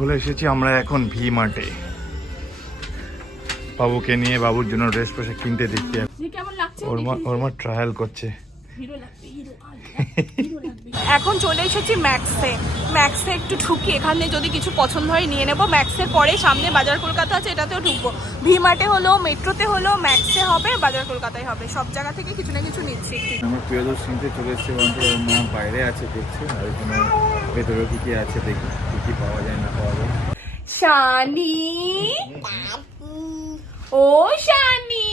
চলে এসেছি আমরা এখন ভি মার্টে। বাবুকে নিয়ে বাবুর জন্য ড্রেস পোশাক কিনতে কেমন ওর মা ওর মা ট্রায়াল করছে। এখন চলে এসেছি ম্যাক্সে। ম্যাক্সে একটু ঢুকি এখানে যদি কিছু পছন্দ হয় নিয়ে নেব। ম্যাক্সের পরে সামনে বাজার কলকাতা আছে এটাতেও ঢুকবো। ভি মার্টে হলো মেট্রোতে হলো ম্যাক্সে হবে বাজার কলকাতায় হবে। সব জায়গা থেকে কিছু না কিছু নিচ্ছি। আমার প্রিয়দর্শনীতে চলে এসেছে মা বাইরে আছে দেখছে। আর এখানে ভেতরে কি কি আছে দেখি। কি কি পাওয়া যায় না পাওয়া যায়। শানি। ও শানি।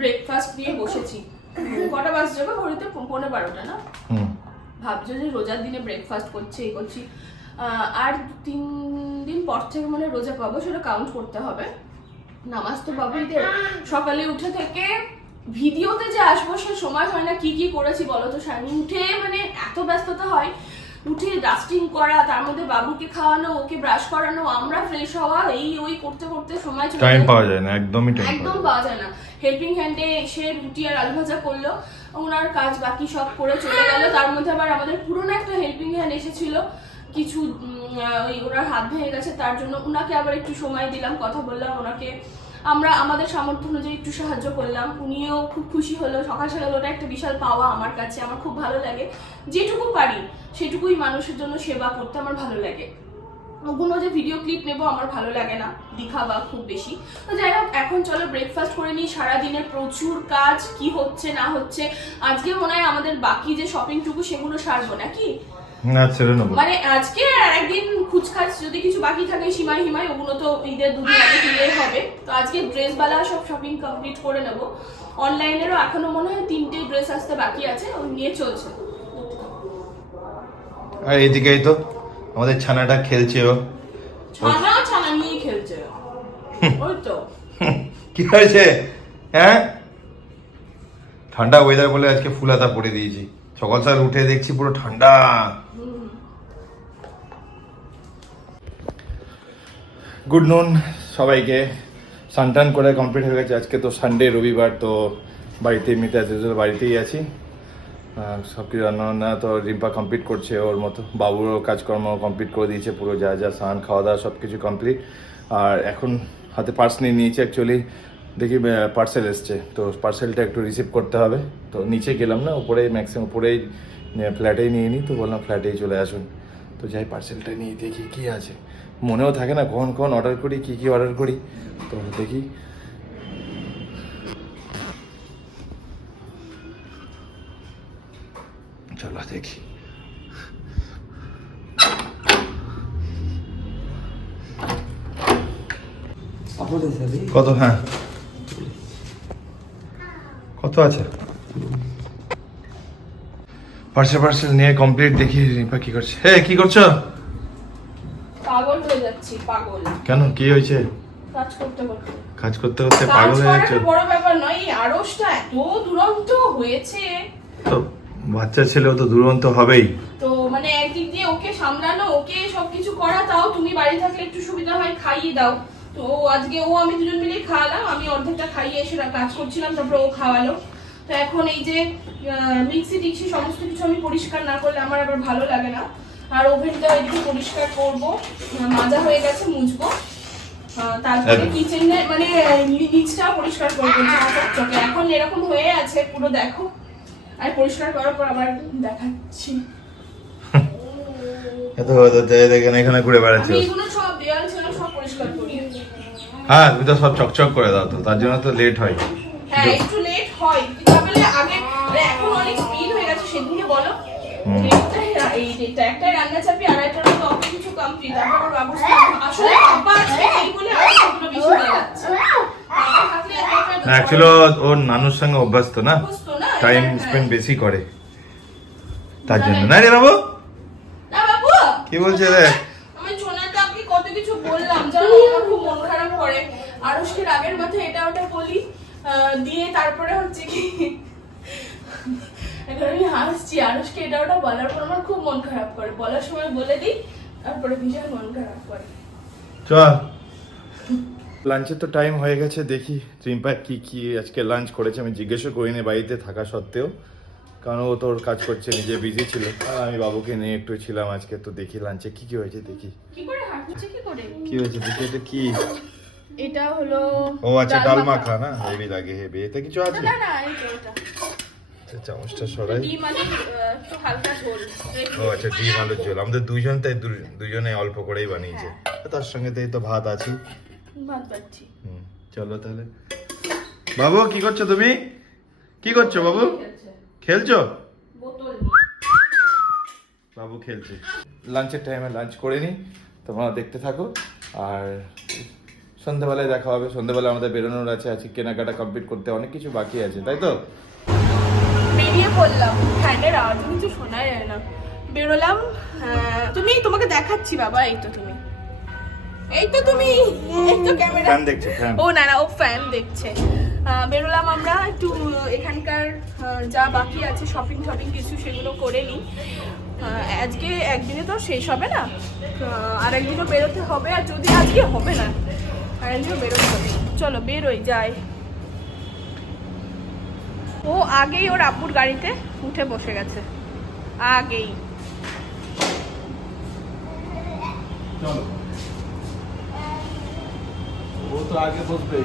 ব্রেকফাস্ট নিয়ে বসেছি। কটা বাজছে বা? ঘড়িতে পৌনে বারোটা না? ভাবছ যে রোজার দিনে ব্রেকফাস্ট করছে এই করছি। আর তিন দিন পর থেকে মানে রোজা পাবো সেটা কাউন্ট করতে হবে। নামাজ তো পাবোই সকালে উঠে থেকে ভিডিওতে যে আসব সে সময় হয় না। কি কি করেছি বলো তো সানি উঠে মানে এত ব্যস্ততা হয়। উঠে ডাস্টিং করা তার মধ্যে বাবুকে খাওয়ানো ওকে ব্রাশ করানো আমরা ফ্রেশ হওয়া এই ওই করতে করতে সময় টাইম পাওয়া যায় না একদমই একদম পাওয়া যায় না। হেল্পিং হ্যান্ডে এসে রুটি আর আলু ভাজা করল। ওনার কাজ বাকি সব করে চলে গেল। তার মধ্যে আবার আমাদের পুরনো একটা হেল্পিং হ্যান্ড এসেছিল। কিছু ওই ওনার হাত ভেঙে গেছে, তার জন্য ওনাকে আবার একটু সময় দিলাম, কথা বললাম ওনাকে। আমরা, আমাদের সামর্থ্য অনুযায়ী একটু সাহায্য করলাম। উনিও খুব খুশি হলো। সকাল সকাল ওটা একটা বিশাল পাওয়া আমার কাছে। আমার খুব ভালো লাগে। যেটুকু পারি, সেটুকুই মানুষের জন্য সেবা করতে আমার ভালো লাগে। ওগুলো যে ভিডিও ক্লিপ নেব আমার ভালো লাগে না দীঘা দেখাবা খুব বেশি। তো যাই হোক এখন চলো ব্রেকফাস্ট করে নিই। সারাদিনের প্রচুর কাজ কি হচ্ছে না হচ্ছে। আজকে মনে হয় আমাদের বাকি যে শপিংটুকু সেগুলো সারবো নাকি? মানে আজকে আর একদিন খুচখাচ যদি কিছু বাকি থাকে সীমাই হিমাই ওগুলো তো ঈদের দুদিন আগে কিনলেই হবে। তো আজকে ড্রেস বালা সব শপিং কমপ্লিট করে নেব। অনলাইনেরও এখনও মনে হয় তিনটে ড্রেস আসতে বাকি আছে ওই নিয়ে চলছে। আর এইদিকেই তো। আমাদের ছানাটা খেলছে ও ছানা ছানা নিয়ে খেলছে। ওই তো। কি হয়েছে? হ্যাঁ? ঠান্ডা ওয়েদার বলে আজকে ফুল হাতা পরে দিয়েছি। সকাল সকাল উঠে দেখছি পুরো ঠান্ডা। গুড নুন সবাইকে। সানটান করে কমপ্লিট হয়ে গেছে। আজকে তো সানডে রবিবার তো বাড়িতে এমনিতে বাড়িতেই আছি। সব কিছু রান্নাবান্না তো রিম্পা কমপ্লিট করছে ওর মতো। বাবুরও কাজকর্ম কমপ্লিট করে দিয়েছে, পুরো যা যা স্নান খাওয়া দাওয়া সব কিছু কমপ্লিট আর এখন হাতে পার্স নিয়ে নিয়েছে অ্যাকচুয়ালি দেখি পার্সেল এসছে। তো পার্সেলটা একটু রিসিভ করতে হবে। তো নিচে গেলাম না, উপরে ম্যাক্সিমাম উপরেই ফ্ল্যাটেই নিয়ে নিই তো বললাম ফ্ল্যাটেই চলে আসুন। তো যাই পার্সেলটা নিয়ে দেখি কি আছে। মনেও থাকে না কখন কখন অর্ডার করি, কি কি অর্ডার করি। তো দেখি দেখি। কত? হ্যাঁ। কত আছে? পার্সেল পার্সেল নিয়ে কমপ্লিট দেখি রিম্পা কি করছে। হে কি করছ? পাগল হয়ে যাচ্ছি পাগল। কেন? কি হয়েছে? কাজ করতে করতে। কাজ করতে করতে পাগল হয়ে যাচ্ছে। বড় ব্যাপার নয় আড়সটা এত দুরন্ত হয়েছে। তো বাচ্চা ছেলেও তো দুরন্ত হবেই। তো মানে একদিক দিয়ে ওকে সামলানো ওকে সবকিছু করা তাও তুমি বাড়ি থাকলে একটু সুবিধা হয় খাইয়ে দাও। তো আজকে ও আমি দুজন মিলে খাওয়ালাম আমি অর্ধেকটা খাইয়ে এসে কাজ করছিলাম তারপরে ও খাওয়ালো। তো এখন এই যে মিক্সি টিক্সি সমস্ত কিছু আমি পরিষ্কার না করলে আমার আবার ভালো লাগে না। আর ওভেনটা একটু পরিষ্কার করব মাজা হয়ে গেছে মুছবো। তারপরে। কিচেনে মানে নি- নিচটা পরিষ্কার করব এখন এরকম হয়ে আছে পুরো দেখো। আর পরিষ্কার করার পর আবার দেখাচ্ছি। এত দেখেন এখানে ঘুরে বেড়াচ্ছে। আমি এগুলো সব দেয়াল ছিল সব পরিষ্কার করি। হ্যাঁ তুমি তো সব চকচক করে দাও তো তার জন্য তো লেট হয়। হ্যাঁ একটু লেট হয় কিন্তু তাহলে আগে মানে এখন অনেক স্পিড হয়ে গেছে বলো। এই একটা রান্না চাপি আর একটা তো অত কিছু কমপ্লিট তারপর ওর ব্যবস্থা আসলে আছে এই বলে আরও সবগুলো বেশি হয়ে যাচ্ছে এতটা অ্যাকচুয়ালি ওর নানুর সঙ্গে অভ্যস্ত না? অভ্যস্ত না, টাইম হ্যাঁ। স্পেন্ড বেশি করে। তার জন্য। না। রে বাবু। না বাবু। কি বলছে রে? আমি সোনাটা আপনি কত কিছু বললাম জানো আমার খুব মন খারাপ করে। আরুষকে রাগের মাথায় এটা ওটা বলি দিয়ে তারপরে হচ্ছে কি এখন আমি হাসছি। আরুষকে এটা ওটা বলার পর আমার খুব মন খারাপ করে। বলার সময় বলে দিই তারপরে ভীষণ মন খারাপ করে। চল। লাঞ্চের তো টাইম হয়ে গেছে দেখি রিম্পা কি কি আজকে লাঞ্চ করেছে আমি জিজ্ঞেসও করিনি বাড়িতে থাকা সত্ত্বেও। কারণ ও তোর কাজ করছে নিজে বিজি ছিল। আর আমি বাবুকে নিয়ে একটু ছিলাম আজকে তো দেখি লাঞ্চে কি কি হয়েছে দেখি। কি করে হাঁটছে কি করে? কি হয়েছে দেখি এটা কি? এটা হলো ও আচ্ছা ডাল মাখা। না? হেভি লাগে হেভি। এটা কিছু আছে? না না এটা আচ্ছা, চামচটা সরাই। ডিম আলু আহ, একটু হালকা ঝোল। ও আচ্ছা ডিম আলুর ঝোল। আমাদের দুজন তাই দু- দুজনে অল্প করেই বানিয়েছে। তার সঙ্গে তো এই তো ভাত আছে ভাত পাচ্ছি। চলো তাহলে। বাবু কি করছ তুমি? কি করছ বাবু? খেলছো। বাবু খেলছে। লাঞ্চের টাইমে লাঞ্চ করে নিই তোমরা দেখতে থাকো। আর সন্ধ্যেবেলায় দেখা হবে। সন্ধ্যেবেলা আমাদের বেরোনোর আছে আজকে কেনাকাটা কমপ্লিট করতে অনেক কিছু বাকি আছে তাই তো? বেরিয়ে পড়লাম। ফ্যানের আওয়াজ কিছু শোনা যায় না। বেরোলাম তুমি তোমাকে দেখাচ্ছি বাবা এই তো তুমি। এই তো তুমি এই তো ক্যামেরা। ফ্যান দেখছে ও না না ও ফ্যান দেখছে। বেরোলাম আমরা একটু এখানকার যা বাকি আছে শপিং টপিং কিছু সেগুলো করে নিই। আজকে একদিনে তো শেষ হবে না। আর একদিনও বেরোতে হবে আর যদি আজকে হবে না আর একদিনও বেরোতে হবে। চলো বেরোই যাই। ও আগেই ওর আব্বুর গাড়িতে উঠে বসে গেছে। আগেই। চলো। ও তো আগে বসবে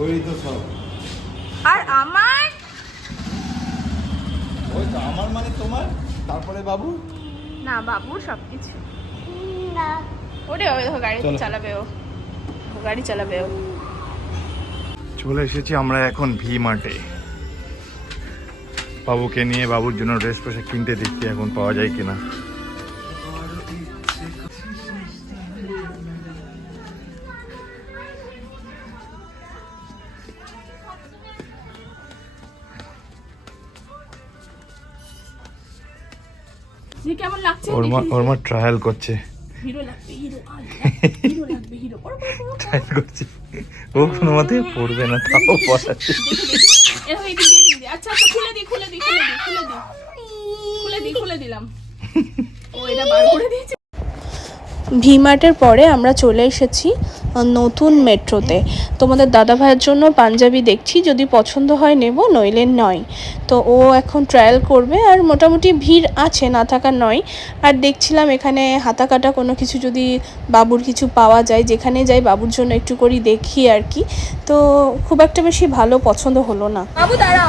ওই তো সব। আর আমার? ওই তো আমার মানে তোমার? তারপরে বাবু? না বাবু সবকিছু। ওরে ওই দেখো গাড়ি চলো। চালাবে ও। ও গাড়ি চালাবে ও। চলে এসেছি আমরা এখন ভি মার্টে। বাবুকে নিয়ে বাবুর জন্য ড্রেস পোশাক কিনতে দেখছি এখন পাওয়া যায় কিনা। ওর মা ওর মা ট্রায়াল করছে। হিরো লাগবে হিরো আয়, হিরো লাগবে হিরো পড়ো, পড়ো, পড়ো, পড়ো। ট্রায়াল করছে। ও কোনো মতে পড়বে না তাও পড়াচ্ছে। আচ্ছা আচ্ছা খুলে দি খুলে দি খুলে দি খুলে দি। খুলে দি খুলে দিলাম। ও এটা বার করে দিয়েছে। ভিমার্টের পরে আমরা চলে এসেছি নতুন মেট্রোতে। তোমাদের দাদা ভাইয়ের জন্য পাঞ্জাবি দেখছি, যদি পছন্দ হয় নেব, নইলে নয়। তো ও এখন ট্রায়াল করবে, আর মোটামুটি ভিড় আছে, না থাকা নয়। আর দেখছিলাম এখানে হাতা কাটা কোনো কিছু যদি বাবুর কিছু পাওয়া যায়, যেখানে যাই বাবুর জন্য একটু করি দেখি আর কি। তো খুব একটা বেশি ভালো পছন্দ হলো না। বাবু দাঁড়া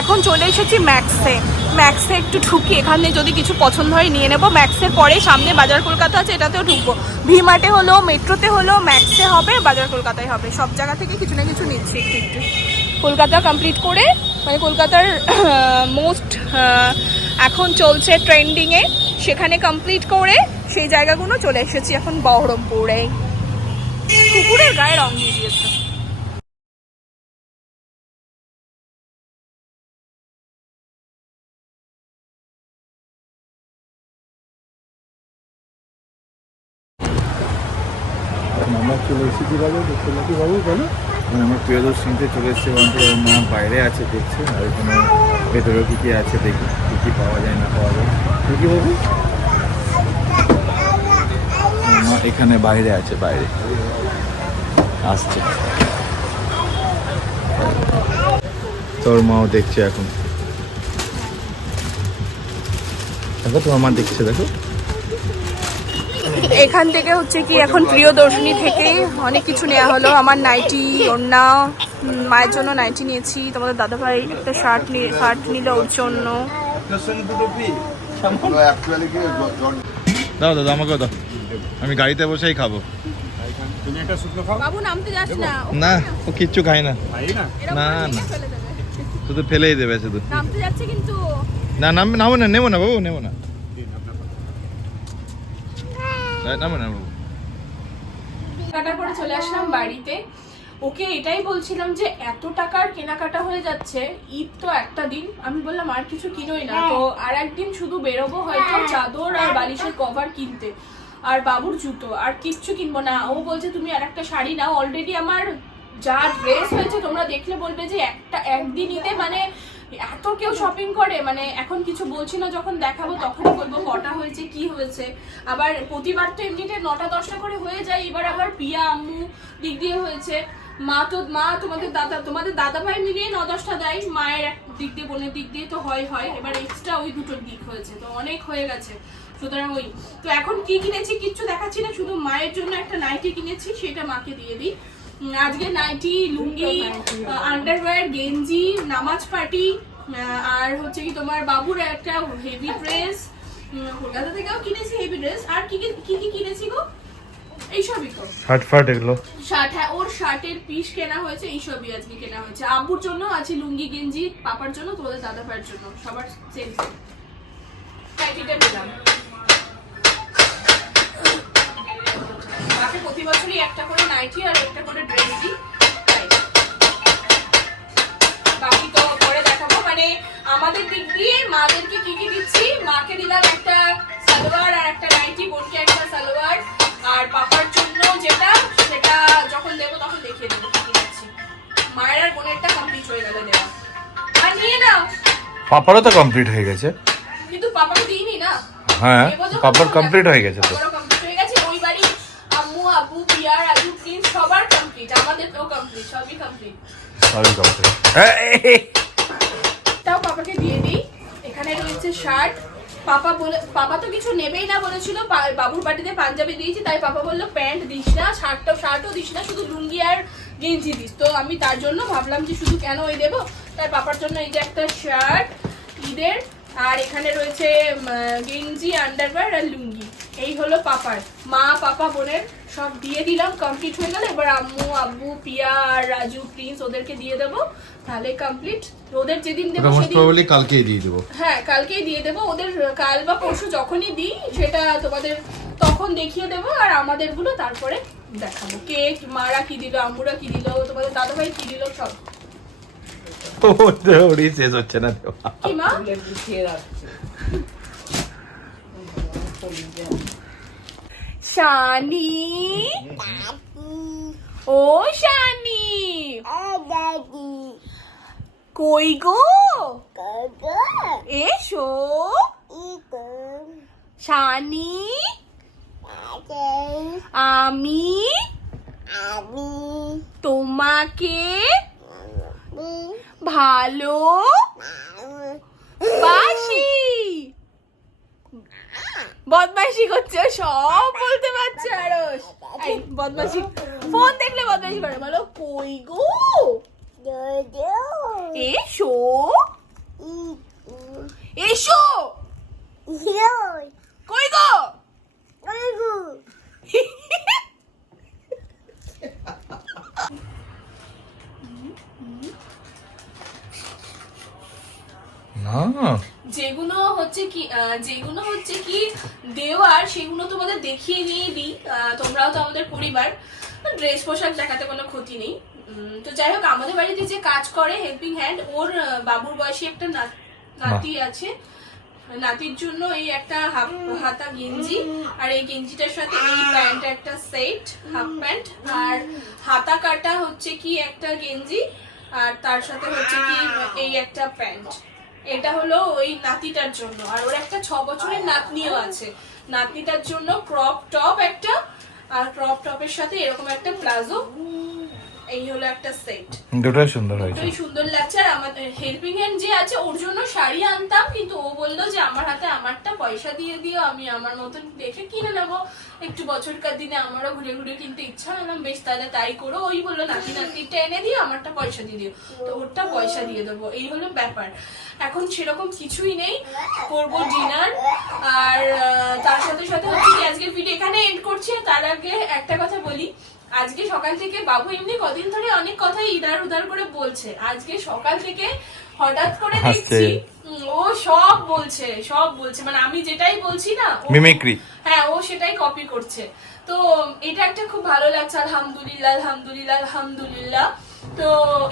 এখন চলে এসেছি ম্যাক্সে। ম্যাক্সে একটু ঢুকি, এখানে যদি কিছু পছন্দ হয় নিয়ে নেব। ম্যাক্সের পরে সামনে বাজার কলকাতা আছে, এটাতেও ঢুকবো। ভিমার্টে হলো, মেট্রোতে হলো, ম্যাক্সে হবে, বাজার কলকাতায় হবে। সব জায়গা থেকে কিছু না কিছু নিচ্ছি একটু একটু। কলকাতা কমপ্লিট করে মানে কলকাতার মোস্ট এখন চলছে ট্রেন্ডিংয়ে সেখানে কমপ্লিট করে সেই জায়গাগুলো চলে এসেছি এখন বহরমপুরে। কুকুরের গায়ে রং দিয়ে দিয়েছে আমরা চলে এসেছি বাবু দেখতে নাকি বাবু বলো আমার ওর মা বাইরে আছে, দেখছে। আর এখানে ভেতরে কী কী আছে, দেখি কী কী পাওয়া যায়, না পাওয়া যায়। দেখি বাবু ওর মা এখানে বাইরে আছে, বাইরে। আসছে। তোর মাও দেখছে এখন। দেখো, তোমার মা দেখছে, দেখো। এখান থেকে হচ্ছে কি, এখন প্রিয়দর্শিনী থেকে অনেক কিছু নেওয়া হলো। আমার নাইটি, ওড়না মায়ের জন্য নাইটি নিয়েছি তোমাদের দাদাভাই একটা শার্ট নিয়ে শার্ট নিল ওর জন্য। দাও দাদা আমাকেও দাও। আমি গাড়িতে বসেই খাব। বাবু নামতে যাস না। না ও কিচ্ছু খাই না। না, না। শুধু ফেলেই দেবে শুধু। নামতে না নাম নামো না নেব না বাবু নেব না। না, নামো না বাবু। চলে আসলাম বাড়িতে। ওকে এটাই বলছিলাম যে এত টাকার কেনাকাটা হয়ে যাচ্ছে ঈদ তো একটা দিন আমি বললাম আর কিছু কিনোই না। তো আর একদিন শুধু বেরোবো হয়তো চাদর আর বালিশের কভার কিনতে। আর বাবুর জুতো আর কিচ্ছু কিনবো না। ও বলছে তুমি আর একটা শাড়ি নাও। অলরেডি আমার যা ড্রেস হয়েছে তোমরা দেখলে বলবে যে একটা একদিন ঈদে মানে এত কেউ শপিং করে। মানে এখন কিছু বলছি না যখন দেখাবো তখনই বলব কটা হয়েছে কি হয়েছে। আবার প্রতিবার তো এমনিতে নটা দশটা করে হয়ে যায়। এবার আবার পিয়া আম্মু দিক দিয়ে হয়েছে। মা তো, মা তোমাদের দাদা তোমাদের দাদা ভাই মিলিয়ে ন দশটা দেয়। মায়ের দিক দিয়ে, বোনের দিক দিয়ে তো হয় হয়। এবার এক্সট্রা ওই দুটোর দিক হয়েছে, তো অনেক হয়ে গেছে। সুতরাং ওই, তো এখন কি কিনেছি কিচ্ছু দেখাচ্ছি না, শুধু মায়ের জন্য একটা নাইটি কিনেছি, সেটা মাকে দিয়ে দিই। আজকে নাইটি লুঙ্গি আন্ডারওয়্যার গেঞ্জি, নামাজ পার্টি আর হচ্ছে কি তোমার বাবুর একটা হেভি ড্রেস কলকাতা থেকেও কিনেছি হেভি ড্রেস আর কি কি কি কিনেছি গো? এইসবই তো শার্ট ফাট এগুলো? শার্ট হ্যাঁ ওর শার্টের পিস কেনা হয়েছে এইসবই আজকে কেনা হয়েছে। আব্বুর জন্য আছে লুঙ্গি গেঞ্জি পাপার জন্য তোমাদের দাদা ভাইয়ের জন্য সবার সেম সেম নিলাম মাকে প্রতি বছরই একটা করে নাইটি আর একটা করে ড্রেস দিই বাকি তো পরে দেখাবো। মানে আমাদের দিক দিয়ে মাদেরকে কি কি দিচ্ছি? মাকে দিলাম একটা সালোয়ার আর একটা নাইটি বোনকে একটা সালোয়ার। আর পাপার জন্য যেটা সেটা যখন দেবো তখন দেখিয়ে দেবো কি কি দিচ্ছি মায়ের আর বোনেরটা কমপ্লিট হয়ে গেল দেওয়া। আর নিয়ে নাও। পাপারও তো কমপ্লিট হয়ে গেছে। কিন্তু পাপাকে দিইনি না। হ্যাঁ পাপার কমপ্লিট হয়ে গেছে তো। complete হয়ে গেছে। ওই বাড়ি আম্মু আব্বু পিয়া রাজু প্রিন্স সবার কমপ্লিট আমাদেরও কমপ্লিট সবই কমপ্লিট সবই কমপ্লিট তাও পাপাকে দিয়ে দিই। এখানে রয়েছে শার্ট। পাপা বলে পাপা তো কিছু নেবেই না বলেছিল বাবুর বাটিতে পাঞ্জাবি দিয়েছি, তাই পাপা বলল, প্যান্ট দিস না, শার্টটা শার্টও দিস না, শুধু লুঙ্গি আর গেঞ্জি দিস। তো আমি তার জন্য ভাবলাম যে শুধু কেন ওই দেবো? তাই পাপার জন্য এই যে একটা শার্ট, ঈদের, আর এখানে রয়েছে গেঞ্জি, আন্ডারওয়্যার আর লুঙ্গি। এই হলো পাপার। মা পাপা বোনের সব দিয়ে দিলাম কমপ্লিট হয়ে গেল। এবার আম্মু আব্বু পিয়া আর রাজু প্রিন্স ওদেরকে দিয়ে দেবো। তাহলে কমপ্লিট ওদের যেদিন দেবো সেদিন কালকেই দিয়ে দেবো। হ্যাঁ কালকেই দিয়ে দেবো। ওদের কাল বা পরশু যখনই দিই সেটা তোমাদের তখন দেখিয়ে দেবো আর আমাদেরগুলো তারপরে দেখাবো। কে মারা কি দিল আম্মুরা কি দিল তোমাদের দাদাভাই কি দিল সব। শেষ হচ্ছে না কি মা শানি। ও শানি। কই গো? এসো। শানি আমি তোমাকে ভালো বাসি। বদমাইশি করছে সব বলতে পারছে আরও এই বদমাইশি। ফোন দেখলে বদমাইশি করে বলো কই গো? এসো। এসো। কই গো? না। যেগুলো হচ্ছে কি যেগুলো হচ্ছে কি দেওয়ার সেগুলো তোমাদের দেখিয়ে নিয়ে দিই। তোমরাও তো আমাদের পরিবার। ড্রেস পোশাক দেখাতে কোনো ক্ষতি নেই। তো যাই হোক আমাদের বাড়িতে যে কাজ করে হেল্পিং হ্যান্ড ওর বাবুর বয়সী একটা নাতি আছে। নাতির জন্য এই একটা হাফ হাতা গেঞ্জি আর এই গেঞ্জিটার সাথে এই প্যান্ট একটা সেট হাফ প্যান্ট। আর হাতা কাটা হচ্ছে কি একটা গেঞ্জি আর তার সাথে হচ্ছে কি এই একটা প্যান্ট। এটা হলো ওই নাতিটার জন্য। আর ওর একটা ছ বছরের নাতনিও আছে। নাতনিটার জন্য ক্রপ টপ একটা, আর ক্রপ টপের সাথে এরকম একটা প্লাজো এই হলো একটা সেট দুটোই সুন্দর হয়েছে। দুটোই সুন্দর লাগছে। আর আমাদের হেল্পিং হ্যান্ড যে আছে ওর জন্য শাড়ি আনতাম কিন্তু ও বলল যে আমার হাতে আমারটা পয়সা দিয়ে দিও আমি আমার মতন দেখে কিনে নেব। একটু বছরকার দিনে আমারও ঘুরে ঘুরে কিনতে ইচ্ছা হলাম বেশ তাহলে তাই করো। ওই বলল নাতি নাতিটা এনে দিও আমারটা পয়সা দিয়ে দিও। তো ওরটা পয়সা দিয়ে দেবো। এই হলো ব্যাপার। এখন সেরকম কিছুই নেই। করব ডিনার আর তার সাথে সাথে হচ্ছে আজকের ভিডিও এখানে এন্ড করছি। তার আগে একটা কথা বলি। আজকে সকাল থেকে বাবু এমনি কদিন ধরে অনেক কথাই ইদার উদার করে বলছে। আজকে সকাল থেকে হঠাৎ করে দেখছি ও সব বলছে সব বলছে। মানে আমি যেটাই বলছি না মিমিক্রি হ্যাঁ ও সেটাই কপি করছে। তো এটা একটা খুব ভালো লাগছে আলহামদুলিল্লাহ আলহামদুলিল্লাহ আলহামদুলিল্লাহ। তো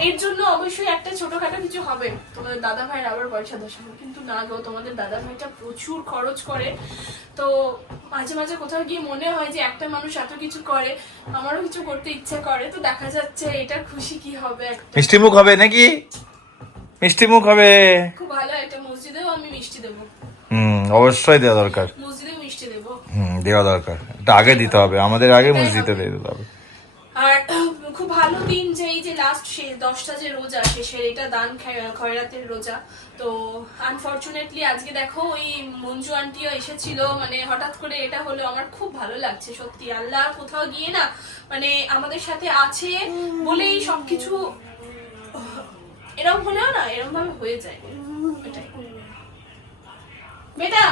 এর জন্য অবশ্যই একটা ছোটখাটো কিছু হবে। তোমাদের দাদা ভাইয়ের আবার পয়সা দশ কিন্তু না গো তোমাদের দাদা ভাইটা প্রচুর খরচ করে। তো মাঝে মাঝে কোথাও গিয়ে মনে হয় যে একটা মানুষ এত কিছু করে আমারও কিছু করতে ইচ্ছে করে। তো দেখা যাচ্ছে এটার খুশি কি হবে মিষ্টি মুখ হবে নাকি? মিষ্টি মুখ হবে। খুব ভালো একটা মসজিদেও আমি মিষ্টি দেবো। হুম অবশ্যই দেওয়া দরকার। মসজিদেও মিষ্টি দেবো। হুম দেওয়া দরকার। এটা আগে দিতে হবে। আমাদের আগে মসজিদে দিতে হবে। আর খুব ভালো দিন যে এই যে লাস্ট শেষ দশটা যে রোজা শেষের এটা দান খয়রাতের রোজা। তো আনফর্চুনেটলি আজকে দেখো ওই মঞ্জু আন্টিও এসেছিল মানে হঠাৎ করে এটা হলো আমার খুব ভালো লাগছে, সত্যি। আল্লাহ কোথাও গিয়ে না মানে আমাদের সাথে আছে বলেই সবকিছু এরকম হলেও না এরকম ভাবে হয়ে যায়। এটাই। বেটা!